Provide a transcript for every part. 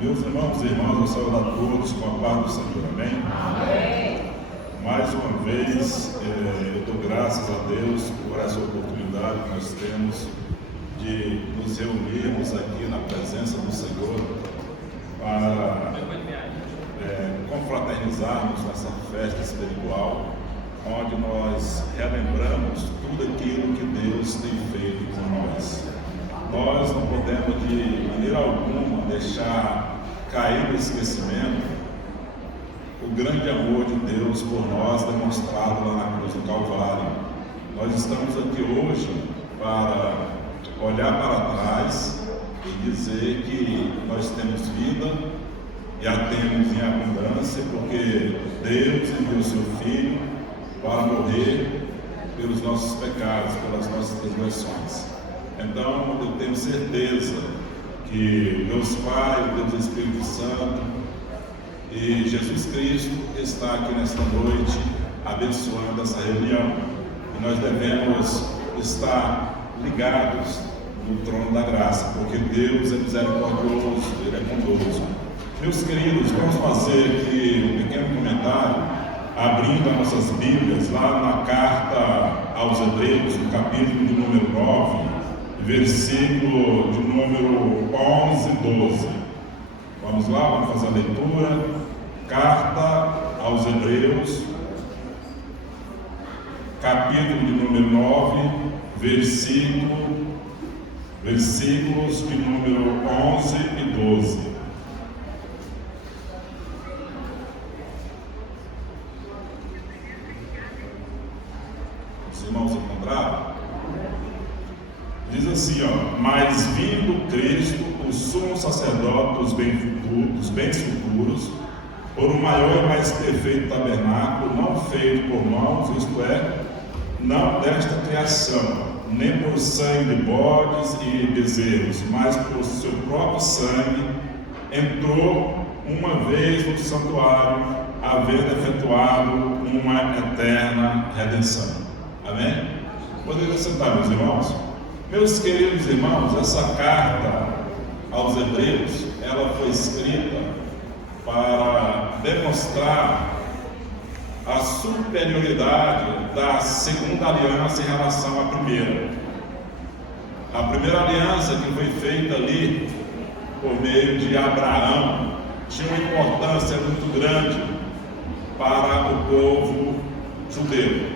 Meus irmãos e irmãs, eu saúdo a todos com a paz do Senhor, amém? Amém. Mais uma vez, eu dou graças a Deus por essa oportunidade que nós temos de nos reunirmos aqui na presença do Senhor para confraternizarmos nessa festa espiritual, onde nós relembramos tudo aquilo que Deus tem feito por nós. Nós não podemos de maneira alguma deixar cair no esquecimento o grande amor de Deus por nós demonstrado lá na cruz do Calvário. Nós estamos aqui hoje para olhar para trás e dizer que nós temos vida e a temos em abundância, porque Deus enviou seu Filho para morrer pelos nossos pecados, pelas nossas transgressões. Então, eu tenho certeza que Deus Pai, o Deus Espírito Santo e Jesus Cristo está aqui nesta noite abençoando essa reunião. E nós devemos estar ligados no trono da graça, porque Deus é misericordioso, Ele é bondoso. Meus queridos, vamos fazer aqui um pequeno comentário, abrindo as nossas Bíblias lá na carta aos Hebreus, no capítulo de número 9, versículo de número 11 e 12. Vamos lá, vamos fazer a leitura. Carta aos Hebreus, capítulo de número 9, versículos de número 11 e 12. Os irmãos encontraram? Diz assim, mas vindo Cristo, o sumo sacerdote dos bens futuros, por um maior e mais perfeito tabernáculo, não feito por mãos, isto é, não desta criação, nem por sangue de bodes e bezerros, mas por seu próprio sangue, entrou uma vez no santuário, havendo efetuado uma eterna redenção. Amém? Podemos sentar, meus irmãos? Meus queridos irmãos, essa carta aos Hebreus, ela foi escrita para demonstrar a superioridade da segunda aliança em relação à primeira. A primeira aliança que foi feita ali por meio de Abraão tinha uma importância muito grande para o povo judeu.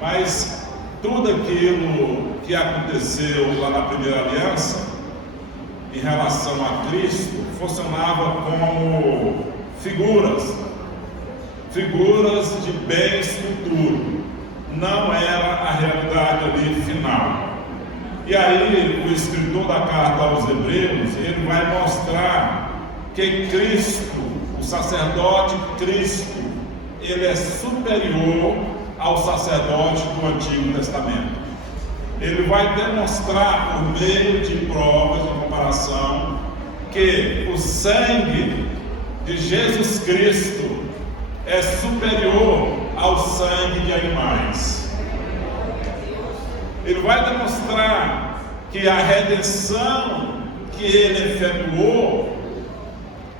Mas tudo aquilo que aconteceu lá na primeira aliança, em relação a Cristo, funcionava como figuras de bens futuros, não era a realidade ali final. E aí o escritor da carta aos Hebreus, ele vai mostrar que Cristo, o sacerdote Cristo, ele é superior ao sacerdote do Antigo Testamento. Ele vai demonstrar por meio de provas de comparação que o sangue de Jesus Cristo é superior ao sangue de animais. Ele vai demonstrar que a redenção que ele efetuou,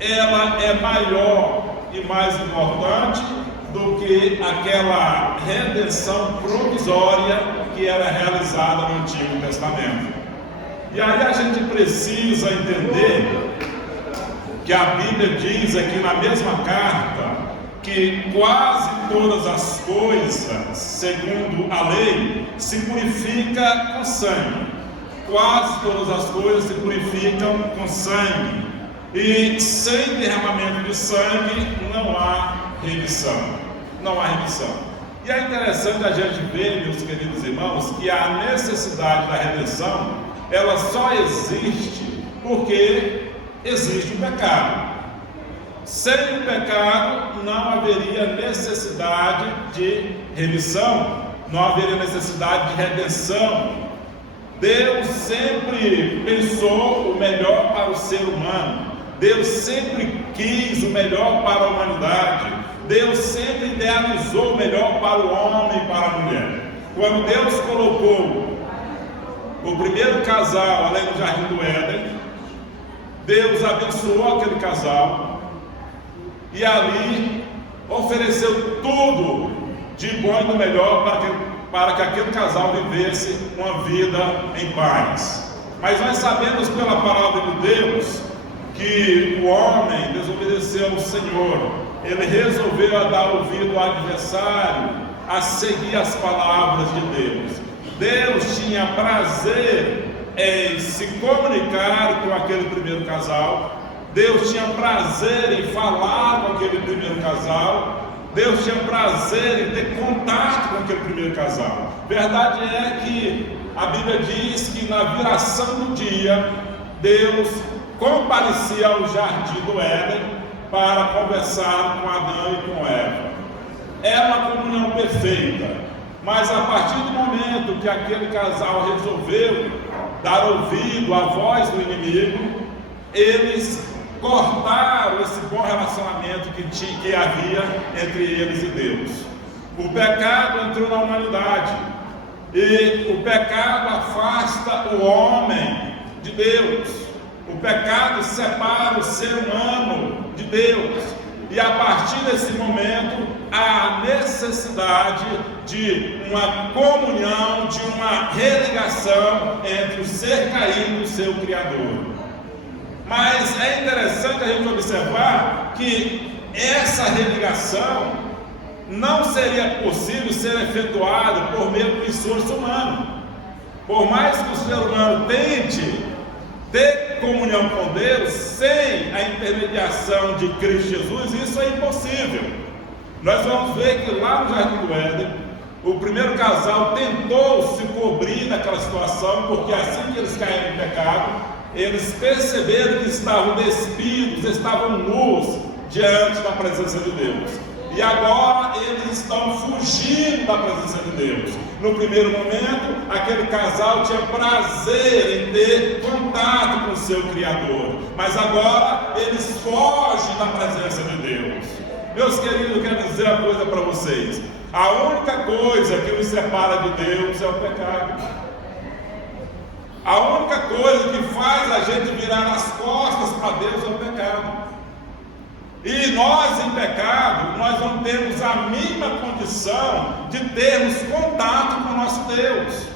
ela é maior e mais importante do que aquela redenção provisória que era realizada no Antigo Testamento. E aí a gente precisa entender que a Bíblia diz aqui na mesma carta que quase todas as coisas, segundo a lei, se purificam com sangue. Quase todas as coisas se purificam com sangue. E sem derramamento de sangue não há remissão. Não há remissão. E é interessante a gente ver, meus queridos irmãos, que a necessidade da redenção, ela só existe porque existe o pecado. Sem o pecado não haveria necessidade de remissão, não haveria necessidade de redenção. Deus sempre pensou o melhor para o ser humano. Deus sempre quis o melhor para a humanidade. Deus sempre idealizou o melhor para o homem e para a mulher. Quando Deus colocou o primeiro casal além do Jardim do Éden, Deus abençoou aquele casal e ali ofereceu tudo de bom e do melhor para que aquele casal vivesse uma vida em paz. Mas nós sabemos pela palavra de Deus que o homem desobedeceu ao Senhor. Ele resolveu dar ouvido ao adversário, a seguir as palavras de Deus. Deus tinha prazer em se comunicar com aquele primeiro casal. Deus tinha prazer em falar com aquele primeiro casal. Deus tinha prazer em ter contato com aquele primeiro casal. Verdade é que a Bíblia diz que na viração do dia, Deus comparecia ao jardim do Éden para conversar com Adão e com Eva. Era uma comunhão perfeita, mas a partir do momento que aquele casal resolveu dar ouvido à voz do inimigo, eles cortaram esse bom relacionamento que havia entre eles e Deus. O pecado entrou na humanidade e o pecado afasta o homem de Deus. O pecado separa o ser humano de Deus. E a partir desse momento, há necessidade de uma comunhão, de uma religação entre o ser caído e o seu Criador. Mas é interessante a gente observar que essa religação não seria possível ser efetuada por meio do esforço humano. Por mais que o ser humano tente ter comunhão com Deus sem a intermediação de Cristo Jesus, isso é impossível. Nós vamos ver que lá no Jardim do Éden, o primeiro casal tentou se cobrir daquela situação, porque assim que eles caíram em pecado, eles perceberam que estavam despidos, estavam nus diante da presença de Deus. E agora eles estão fugindo da presença de Deus. No primeiro momento, aquele casal tinha prazer em ter contato com o seu Criador, mas agora eles fogem da presença de Deus. Meus queridos, eu quero dizer uma coisa para vocês: a única coisa que nos separa de Deus é o pecado. A única coisa que faz a gente virar as costas para Deus é o pecado. E nós em pecado, nós não temos a mínima condição de termos contato com o nosso Deus.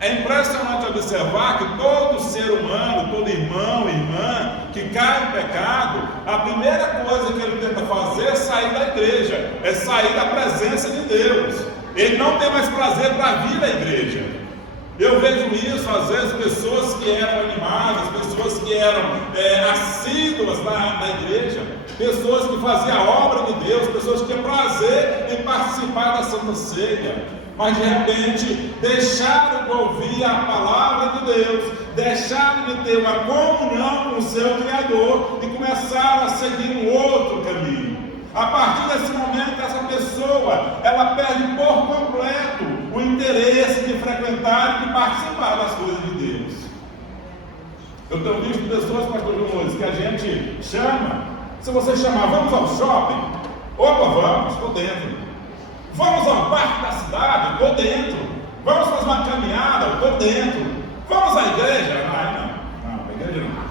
É impressionante observar que todo ser humano, todo irmão e irmã que cai em pecado, a primeira coisa que ele tenta fazer é sair da igreja, é sair da presença de Deus. Ele não tem mais prazer para vir à igreja. Eu vejo isso, às vezes, pessoas que eram animadas, pessoas que eram assíduas na igreja, pessoas que faziam a obra de Deus, pessoas que tinham prazer em participar da Santa Ceia, mas de repente deixaram de ouvir a palavra de Deus, deixaram de ter uma comunhão com o seu Criador e começaram a seguir um outro caminho. A partir desse momento, essa pessoa, ela perde por completo o interesse de frequentar e de participar das coisas de Deus. Eu tenho visto pessoas, pastor João, que a gente chama, se você chamar, vamos ao shopping? Opa, vamos, estou dentro. Vamos ao parque da cidade? Estou dentro. Vamos fazer uma caminhada? Estou dentro. Vamos à igreja? Não, a igreja não.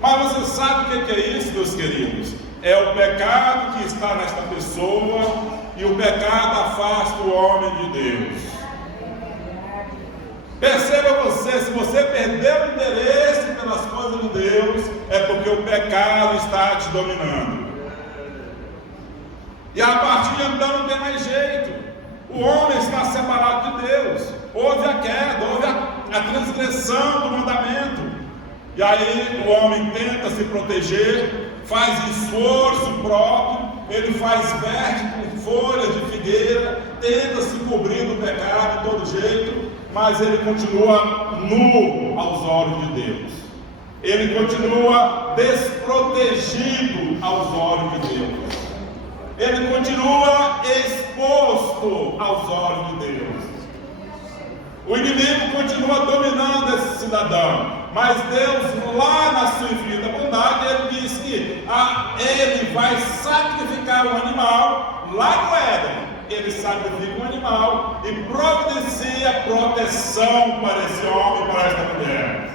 Mas você sabe o que é isso, meus queridos? É o pecado que está nesta pessoa, e o pecado afasta o homem de Deus. Perceba você, se você perdeu o interesse pelas coisas de Deus, é porque o pecado está te dominando. E a partir de então não tem mais jeito. O homem está separado de Deus. Houve a queda, houve a transgressão do mandamento. E aí o homem tenta se proteger, faz esforço próprio, ele faz veste com folhas de figueira, tenta se cobrir do pecado de todo jeito, mas ele continua nu aos olhos de Deus. Ele continua desprotegido aos olhos de Deus. Ele continua exposto aos olhos de Deus. O inimigo continua dominando esse cidadão, mas Deus, lá na sua infinita bondade, ele diz que ele vai sacrificar um animal lá no Éden, ele sacrifica um animal e providencia proteção para esse homem e para esta mulher.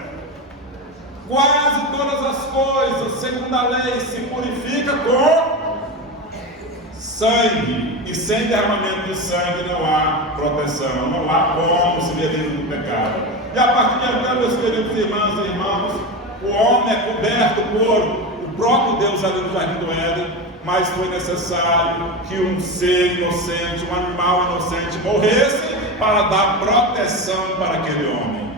Quase todas as coisas, segundo a lei, se purifica com sangue, e sem derramamento de sangue não há proteção, não há como se ver livre do pecado. E a partir de agora, meus queridos irmãos e irmãos, o homem é coberto por o próprio Deus ali no Jardim do Éden, mas foi necessário que um ser inocente, um animal inocente morresse para dar proteção para aquele homem.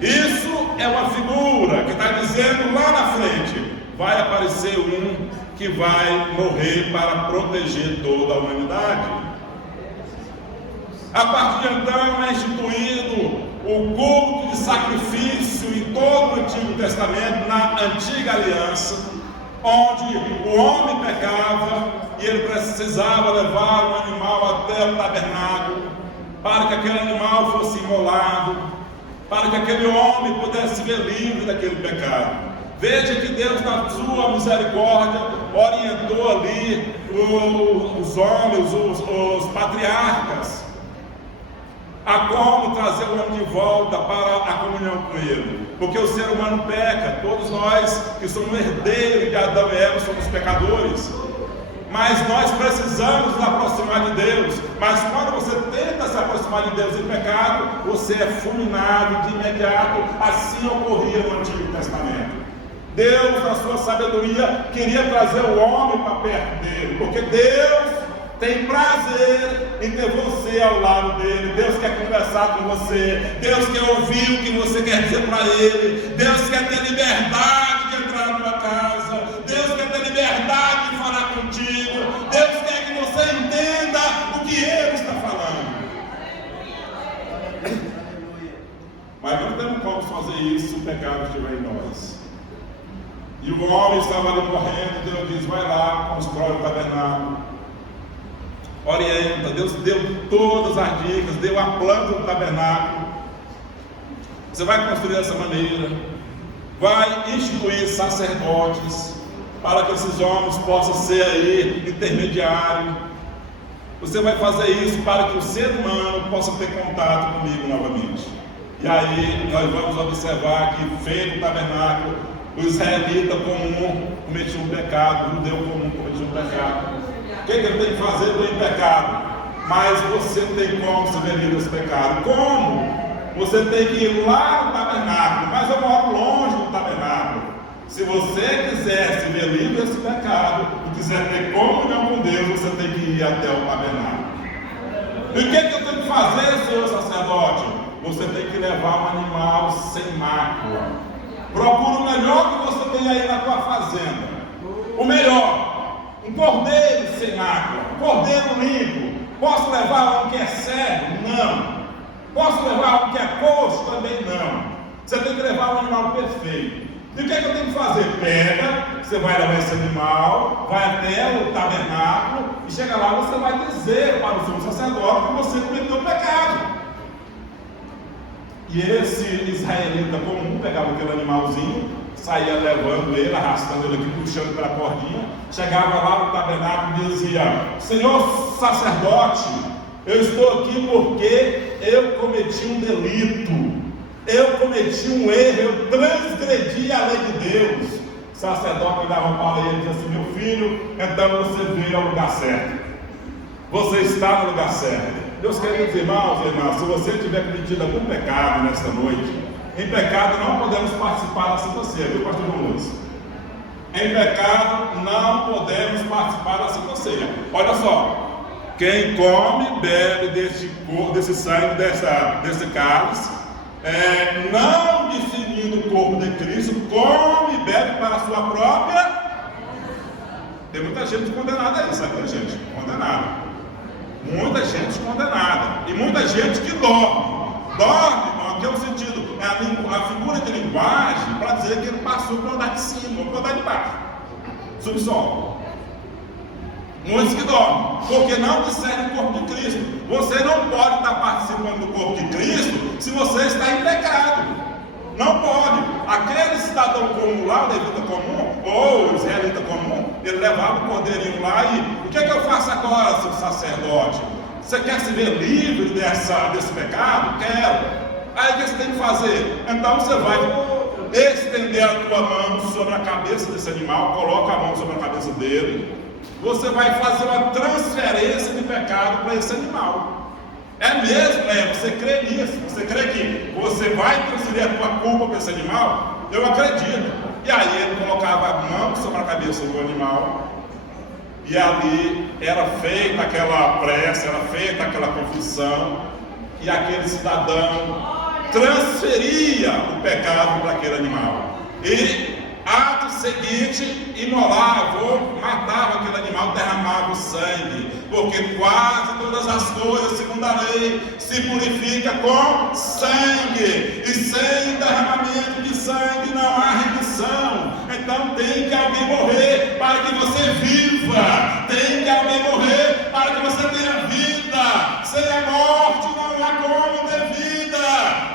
Isso é uma figura que está dizendo lá na frente, vai aparecer um que vai morrer para proteger toda a humanidade. A partir de então é instituído o culto de sacrifício em todo o Antigo Testamento, na Antiga Aliança, onde o homem pecava e ele precisava levar um animal até o tabernáculo, para que aquele animal fosse imolado, para que aquele homem pudesse ver livre daquele pecado. Veja que Deus, na sua misericórdia, orientou ali os homens, os patriarcas, a como trazer o homem de volta para a comunhão com Ele. Porque o ser humano peca, todos nós que somos herdeiros de Adão e Eva somos pecadores. Mas nós precisamos nos aproximar de Deus. Mas quando você tenta se aproximar de Deus em pecado, você é fulminado de imediato. Assim ocorria no Antigo Testamento. Deus, na sua sabedoria, queria trazer o homem para perto dele, porque Deus tem prazer em ter você ao lado dele. Deus quer conversar com você, Deus quer ouvir o que você quer dizer para ele, Deus quer ter liberdade de entrar na tua casa, Deus quer ter liberdade de falar contigo, Deus quer que você entenda o que ele está falando. Mas não temos como fazer isso se o pecado estiver em nós. E o homem estava ali morrendo, Deus diz, vai lá, constrói o tabernáculo, orienta. Deus deu todas as dicas, deu a planta do tabernáculo. Você vai construir dessa maneira, vai instituir sacerdotes, para que esses homens possam ser aí intermediário. Você vai fazer isso para que o ser humano possa ter contato comigo novamente. E aí nós vamos observar que, feito o tabernáculo, o israelita comum cometia um pecado, o judeu comum cometia um pecado. O que ele tem que fazer do pecado? Mas você tem como se ver livre desse pecado. Como? Você tem que ir lá no tabernáculo, mas eu moro longe do tabernáculo. Se você quiser se ver livre desse pecado e quiser ter comunhão com Deus, você tem que ir até o tabernáculo. E o que eu tenho que fazer, senhor sacerdote? Você tem que levar um animal sem mácula. Procura o melhor que você tem aí na tua fazenda. O melhor. Um cordeiro sem mácula. Um cordeiro limpo. Posso levar um que é cego? Não. Posso levar um que é coxo? Também não. Você tem que levar um animal perfeito. E o que eu tenho que fazer? Pega, você vai levar esse animal, vai até o tabernáculo e chega lá, você vai dizer para o seu sacerdote que você cometeu o pecado. E esse israelita comum pegava aquele animalzinho, saía levando ele, arrastando ele aqui, puxando pela cordinha, chegava lá no tabernáculo e dizia: Senhor sacerdote, eu estou aqui porque eu cometi um delito, eu cometi um erro, eu transgredi a lei de Deus. O sacerdote olhava para ele e dizia assim: meu filho, então você veio ao lugar certo, você está no lugar certo. Meus queridos irmãos e irmãs, se você tiver cometido algum pecado nesta noite, em pecado não podemos participar da Santa Ceia, viu, pastor Luiz? Em pecado não podemos participar da Santa Ceia. Olha só, quem come e bebe desse sangue, desse cálice, não discernindo o corpo de Cristo, come e bebe para a sua própria. Tem muita gente condenada aí, sabe, gente? Condenada. Muita gente condenada. E muita gente que dorme. Dorme, irmão, que é o sentido, é a figura de linguagem para dizer que ele passou para andar de cima, para andar de baixo. Subsolo. Muitos que dormem, porque não discernem o corpo de Cristo. Você não pode estar participando do corpo de Cristo se você está em pecado. Não pode. Aquele cidadão comum lá, o levita comum, ou o israelita comum, ele levava o cordeirinho lá e: o que é que eu faço agora, seu sacerdote? Você quer se ver livre desse pecado? Quero. Aí o que você tem que fazer? Então você vai estender a tua mão sobre a cabeça desse animal, coloca a mão sobre a cabeça dele, você vai fazer uma transferência de pecado para esse animal. É mesmo, né? Você crê nisso? Você crê que você vai transferir a tua culpa para esse animal? Eu acredito. E aí ele colocava a mão sobre a cabeça do animal, e ali era feita aquela prece, era feita aquela confissão, e aquele cidadão transferia o pecado para aquele animal. E ato seguinte, imolava ou matava aquele animal, derramava o sangue, porque quase todas as coisas, segundo a lei, se purifica com sangue, e sem derramamento de sangue não há remissão. Então tem que alguém morrer para que você viva, tem que alguém morrer para que você tenha vida. Sem a morte não há como ter vida.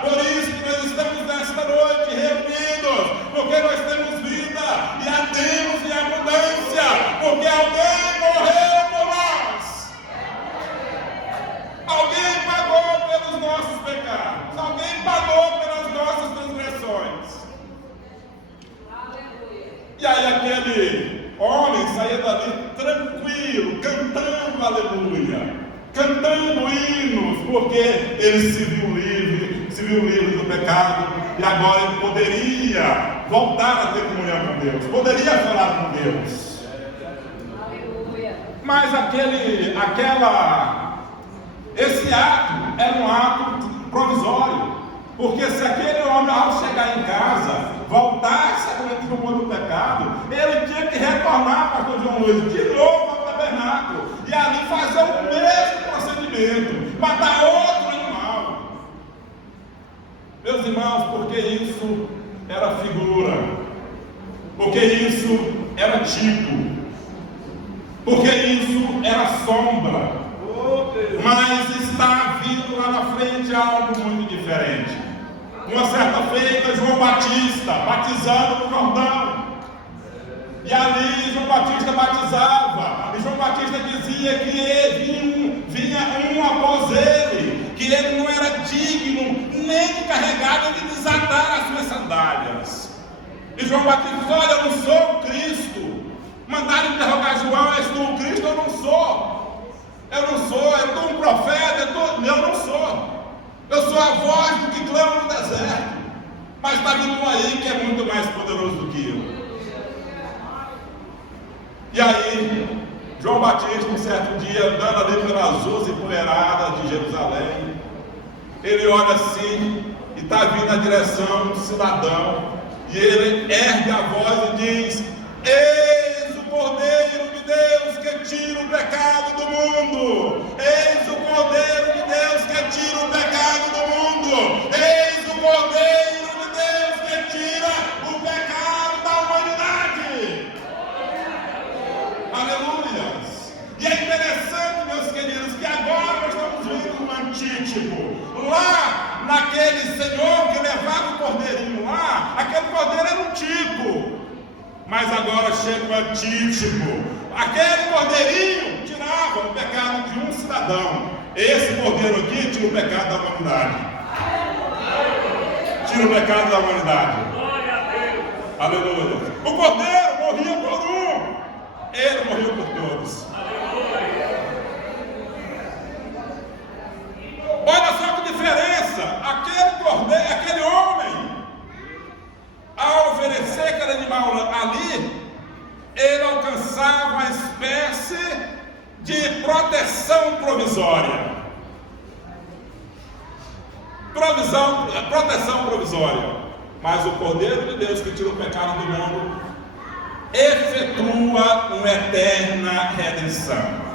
Por isso que nós estamos nesta noite reunidos, porque nós temos vida, e a temos em abundância, porque alguém morreu por nós. Alguém pagou pelos nossos pecados, alguém pagou pelas nossas transgressões. E aí aquele homem saía dali tranquilo, cantando aleluia, cantando hinos, porque ele se viu livre do pecado, e agora ele poderia voltar a ter comunhão com Deus, poderia falar com Deus. Mas esse ato era um ato provisório, porque se aquele homem, ao chegar em casa, voltasse a cometer o outro pecado, ele tinha que retornar para o João Luiz de novo ao tabernáculo, e ali fazer o mesmo procedimento, matar outro animal. Meus irmãos, porque isso era figura, porque isso era tipo, porque isso era sombra, mas está vindo lá na frente algo muito diferente. Uma certa feita, João Batista batizando no Jordão, e ali João Batista batizava, e João Batista dizia que vinha um após ele, que ele não era digno nem de carregar, nem de desatar as suas sandálias. E João Batista disse: olha, eu não sou o Cristo. Mandaram interrogar João: és tu o Cristo? Eu não sou. Eu não sou, eu sou um profeta, eu não sou. Eu sou a voz do que clama no deserto. Mas está vindo um aí que é muito mais poderoso do que eu. E aí, João Batista, um certo dia, andando ali pelas ruas empoeiradas de Jerusalém, ele olha assim, e está vindo na direção do cidadão, e ele ergue a voz e diz: eis o Cordeiro de Deus que tira o pecado do mundo! Eis o Cordeiro de Deus que tira o pecado do mundo! Eis o Cordeiro de Deus que tira o pecado da humanidade! Aleluias! E é interessante, meus queridos, que agora nós estamos vendo um antítipo. Lá, naquele senhor que levava o cordeirinho lá, aquele cordeiro era um tipo. Mas agora chega o antítipo. Aquele cordeirinho tirava o pecado de um cidadão. Esse cordeiro aqui tira o pecado da humanidade. Tira o pecado da humanidade. Aleluia. O cordeiro morria por um, ele morreu por todos. Olha só que diferença. Aquele cordeiro, aquele homem, ao oferecer aquele animal ali, ele alcançava uma espécie de proteção provisória. Proteção provisória. Mas o Cordeiro de Deus que tira o pecado do mundo efetua uma eterna redenção.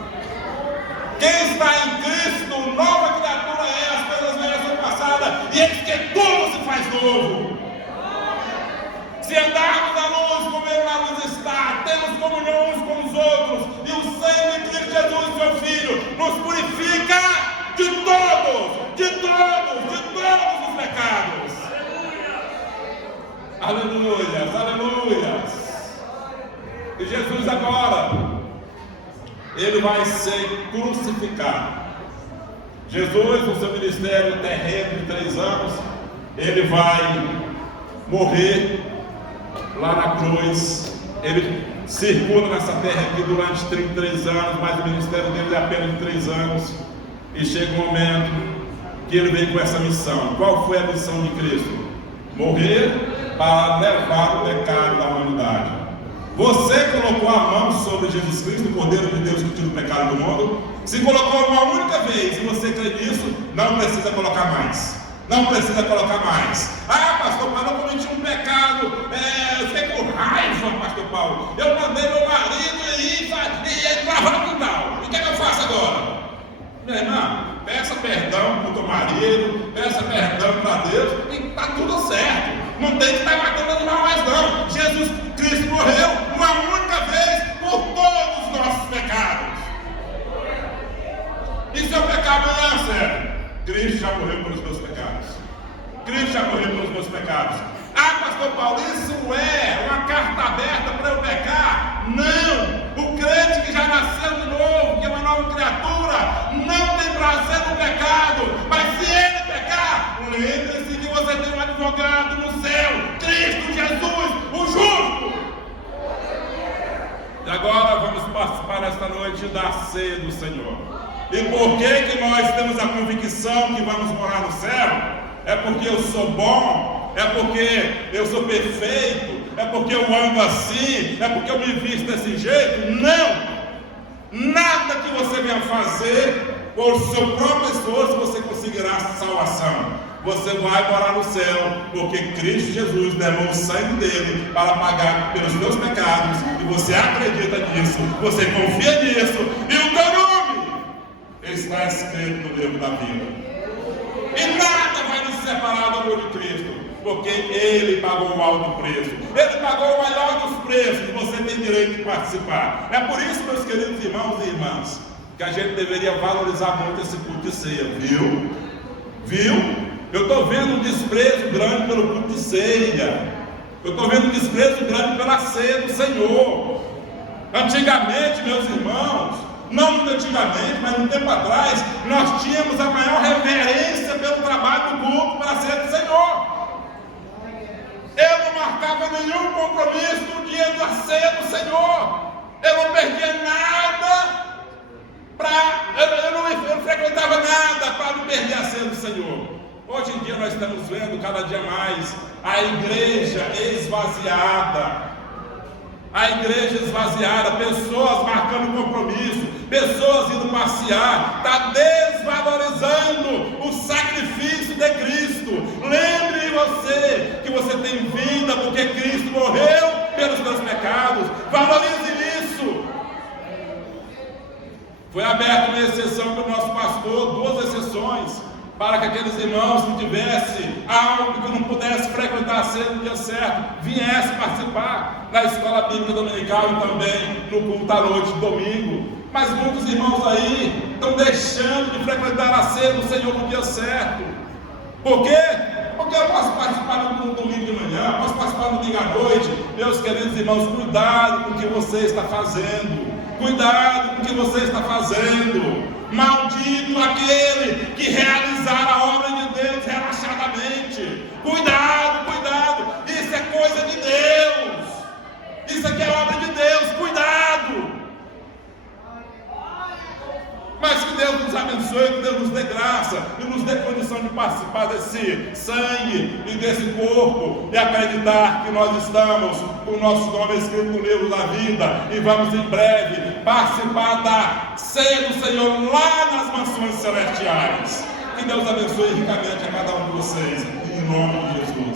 Quem está em Cristo, nova criatura é, as coisas velhas são passadas, e eis que tudo se faz novo. Se andarmos na luz como Ele na luz está, temos comunhão uns com os outros, e o sangue de Cristo Jesus, seu Filho, nos purifica de todos os pecados. Aleluia, aleluia. E Jesus agora, ele vai ser crucificado. Jesus, no seu ministério terreno de 3 anos, ele vai morrer lá na cruz. Ele circula nessa terra aqui durante 33 anos, mas o ministério dele é apenas de 3 anos. E chega um momento que ele vem com essa missão. Qual foi a missão de Cristo? Morrer para levar o pecado da humanidade. Você colocou a mão sobre Jesus Cristo, o Cordeiro de Deus que tira o pecado do mundo? Se colocou uma única vez e você crê nisso, não precisa colocar mais. Não precisa colocar mais. Ah, pastor Paulo, eu cometi um pecado. Eu fiquei com raiva, pastor Paulo. Eu mandei meu marido e ele travar no quintal. O que é que eu faço agora? Minha irmã, peça perdão para o teu marido, peça perdão para Deus e está tudo certo. Não tem que estar matando animal mais não. Jesus Cristo morreu uma única vez por todos os nossos pecados. E seu pecado não é sério. Cristo já morreu pelos meus pecados. Cristo já morreu pelos meus pecados. Ah, pastor Paulo, isso é uma carta aberta para eu pecar? Não! O crente que já nasceu de novo, que é uma nova criatura, não tem prazer no pecado. Mas se ele pecar, lembre-se que você tem um advogado no céu, Cristo Jesus, o justo. E agora vamos participar nesta noite da ceia do Senhor. E por que nós temos a convicção que vamos morar no céu? É porque eu sou bom? É porque eu sou perfeito? É porque eu ando assim? É porque eu me visto desse jeito? Não! Nada que você venha fazer por seu próprio esforço você conseguirá salvação. Você vai morar no céu, porque Cristo Jesus derramou o sangue dele para pagar pelos seus pecados, e você acredita nisso, você confia nisso, e o teu nome está escrito no livro da vida. E nada vai nos separar do amor de Cristo, porque Ele pagou o alto preço. Ele pagou o maior dos preços, e você tem direito de participar. É por isso, meus queridos irmãos e irmãs, que a gente deveria valorizar muito esse culto de ceia, viu? Viu? Eu estou vendo um desprezo grande pelo culto de ceia. Eu estou vendo um desprezo grande pela ceia do Senhor. Antigamente, meus irmãos, não muito antigamente, mas um tempo atrás, nós tínhamos a maior reverência pelo trabalho do culto para a ceia do Senhor. Eu não marcava nenhum compromisso no dia da ceia do Senhor. Eu não perdia nada eu não frequentava nada para não perder a ceia do Senhor. Hoje em dia nós estamos vendo cada dia mais a igreja esvaziada. A igreja esvaziada, pessoas marcando compromisso, pessoas indo passear, está desvalorizando o sacrifício de Cristo. Lembre você que você tem vida porque Cristo morreu pelos seus pecados. Valorize isso. Foi aberta uma exceção para o nosso pastor, 2 exceções, para que aqueles irmãos que tivessem algo que não pudesse frequentar a ceia no dia certo, viessem participar na escola bíblica dominical e também no culto à noite, domingo. Mas muitos irmãos aí estão deixando de frequentar a ceia do Senhor no dia certo. Por quê? Porque eu posso participar no domingo de manhã, posso participar no domingo à noite. Meus queridos irmãos, cuidado com o que você está fazendo. Cuidado com o que você está fazendo. Maldito aquele que realizar a obra de Deus relaxadamente. Cuidado, cuidado. Isso é coisa de Deus. Isso aqui é obra de Deus. Cuidado. Mas que Deus nos abençoe, que Deus nos dê graça e nos dê condição de participar desse sangue e desse corpo e acreditar que nós estamos com o nosso nome escrito no livro da vida e vamos em breve participar da ceia do Senhor lá nas mansões celestiais. Que Deus abençoe ricamente a cada um de vocês, em nome de Jesus.